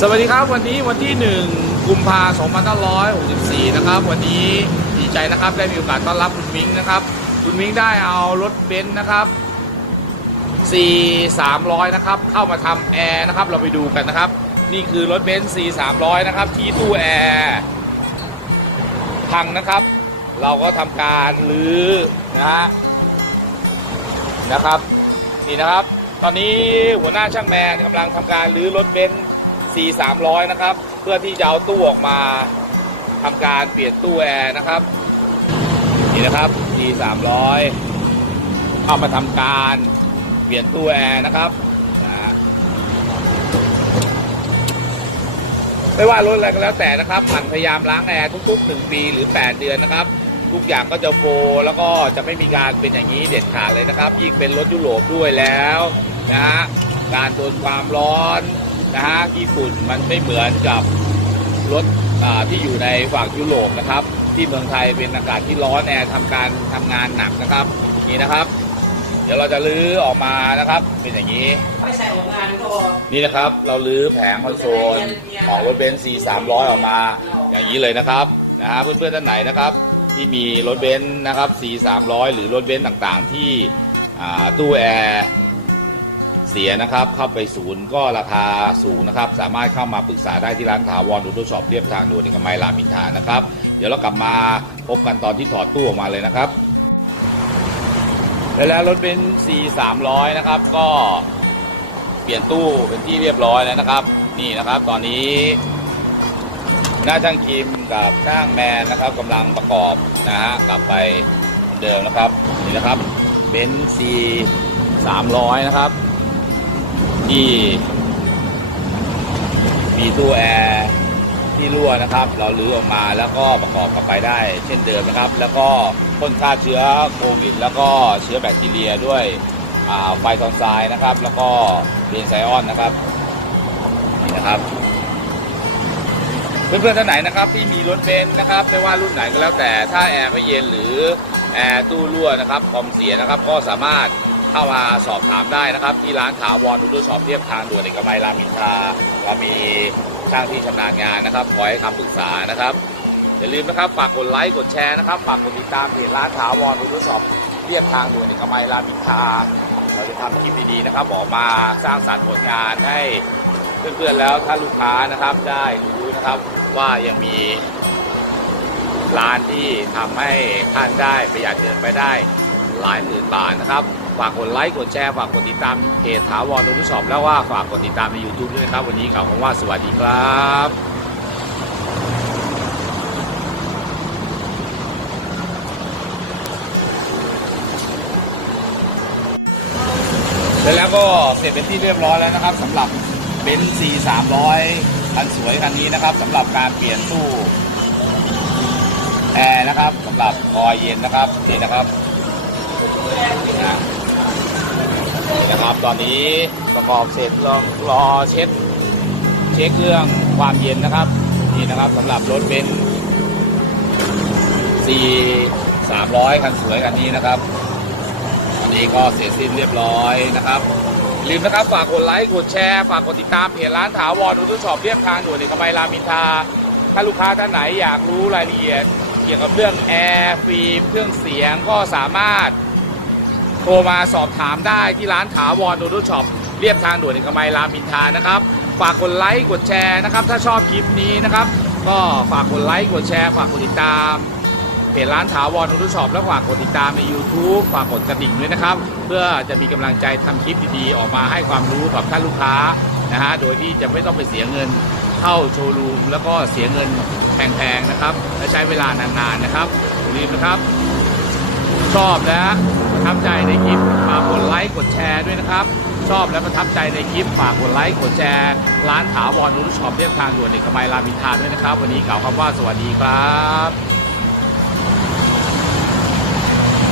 สวัสดีครับวันนี้วันที่ 1 กุมภาพันธ์2564 นะครับ วันนี้ดีใจนะครับได้มีโอกาสต้อนรับคุณมิ้งนะครับ คุณมิ้งได้เอารถเบนซ์นะครับ C 300นะครับเข้ามาทำแอร์นะครับเราไปดูกันนะครับ นี่คือรถเบนซ์ C 300นะครับที่ตู้แอร์พังนะครับ เราก็ทำการรื้อนะฮะนะครับนี่นะครับ ตอนนี้หัวหน้าช่างแมนกำลังทำการรื้อรถเบนซ์ C 300นะครับ เพื่อที่จะเอาตู้ออกมาทำการเปลี่ยนตู้แอร์นะครับ นี่นะครับ C 300เอามาทำการเปลี่ยนตู้แอร์นะครับไม่ว่ารถอะไรก็แล้วแต่นะครับหมันพยายามล้างแอร์ทุกๆ1ปีหรือ 8 เดือนนะครับ ทุกอย่างก็จะโฟแล้วก็จะไม่มีการเป็นอย่างนี้เด็ดขาดเลยนะครับยิ่งเป็นรถยุโรปด้วยแล้วนะฮะการโดนความร้อน มันไม่เหมือนกับรถอ่าที่อยู่ในฝั่งยุโรปนะครับ ที่เมืองไทยเป็นอากาศที่ร้อนแอร์ทำการทำงานหนักนะครับ นี่นะครับ เดี๋ยวเราจะลื้อออกมานะครับ เป็นอย่างนี้ไม่ใช่โรงงานก็ออกนี่นะครับ เราลื้อแผงคอนโซลของรถเบนซ์ C 300ออกมาอย่างนี้เลยนะครับนะฮะเพื่อนๆท่านไหนนะครับ ที่มีรถเบนซ์นะครับ C 300หรือรถเบนซ์ต่างๆ ที่อ่าตู้แอร์เสียนะครับเข้าไปศูนย์ก็ราคาสูงนะครับ สามารถเข้ามาปรึกษาได้ที่ร้านถาวรดูดูช็อปเรียบทางดูในกำไมรามอินทรานะครับ เดี๋ยวเรากลับมาพบกันตอนที่ถอดตู้ออกมาเลยนะครับแล้วรถเบนซ์ C 300นะครับ ก็เปลี่ยนตู้เป็นที่เรียบร้อยแล้วนะครับนี่นะครับตอนนี้หน้าช่างคิมกับช่างแมนนะครับกำลังประกอบนะฮะกลับไปเดิมนะครับนี่นะครับเบนซีสามร้อยนะครับ ที่ มีตู้แอร์ที่รั่วนะครับ เราลื้อออกมาแล้วก็ประกอบกลับไปได้เช่นเดิมนะครับ แล้วก็พ่นฆ่าเชื้อโควิดแล้วก็เชื้อแบคทีเรียด้วยไฟทองทรายนะครับ แล้วก็เบนไซออนนะครับนี่นะครับ เพื่อนๆท่านไหนนะครับที่มีรถเบนซ์นะครับไม่ว่ารุ่นไหนก็แล้วแต่ถ้าแอร์ไม่เย็นหรือแอร์ตู้รั่วนะครับคอมเสียนะครับก็สามารถเข้ามาสอบถามได้นะครับ ที่ร้านถาวรดูช็อปเรียบทางด่วนเอกมัยรามอินทราเรามีช่างที่ชำนาญงานนะครับคอยคำปรึกษานะครับอย่าลืมนะครับฝากกดไลค์กดแชร์นะครับฝากกดติดตามเพจร้านถาวรดูช็อปเรียบทางด่วนเอกมัยรามอินทราเราจะทำคลิปดีๆนะครับออกมาสร้างสรรค์ผลงานให้เพื่อนๆแล้วท่านลูกค้านะครับได้ นะครับว่ายังมีร้านที่ทำให้ท่านได้ประหยัดเงินไปได้หลายหมื่นบาทนะครับ ฝากกดไลค์กดแชร์ฝากกดติดตามเพจถาวรดูช็อปแล้วว่าฝากกดติดตามใน YouTube ด้วยนะครับ วันนี้กล่าวคำว่าสวัสดีครับแล้วก็เสร็จเป็นที่เรียบร้อยแล้วนะครับสำหรับเบนซ์ C 300 คันสวยคันนี้นะครับสำหรับการเปลี่ยนตู้แอร์นะครับสำหรับคอยเย็นนะครับนี่นะครับนี่นะครับตอนนี้ประกอบเสร็จรองรอเช็ดเช็คเรื่องความเย็นนะครับนี่นะครับสำหรับรถเบนซ์ C 300 คันสวยคันนี้นะครับอันนี้ก็เสร็จสิ้นเรียบร้อยนะครับ ลืมนะครับฝากกดไลค์กดแชร์ฝากกดติดตามเพจร้านถาวรดูช็อปเรียบทางด่วนในกมัยรามอินทราถ้าลูกค้าท่านไหนอยากรู้รายละเอียดเกี่ยวกับเรื่องแอร์ฟิล์มเครื่องเสียงก็สามารถโทรมาสอบถามได้ที่ร้านถาวรโนรุช็อปเรียบทางด่วนในกมัยรามอินทรานะครับ ฝากกดไลค์กดแชร์นะครับ ถ้าชอบคลิปนี้นะครับ ก็ฝากกดไลค์กดแชร์ฝากกดติดตามเพจร้านถาวรโนรุช็อปและฝากกดติดตามใน YouTube ฝากกดกระดิ่งด้วยนะครับ เพื่อจะมีกำลังใจทำคลิปดีๆออกมาให้ความรู้กับท่านลูกค้านะฮะโดยที่จะไม่ต้องไปเสียเงินเข้าโชว์รูแล้วก็เสียเงินแพงๆนะครับใช้เวลานานๆนะครับดีนะครับชอบและประทับใจในคลิปฝากกดไลค์กดแชร์ด้วยนะครับ ชอบและประทับใจในคลิปฝากกดไลค์กดแชร์ ร้านขาวบอลรูชอบเส้นทางด่วนในสมัยรามิทานด้วยนะครับ วันนี้กล่าวคำว่าสวัสดีครับ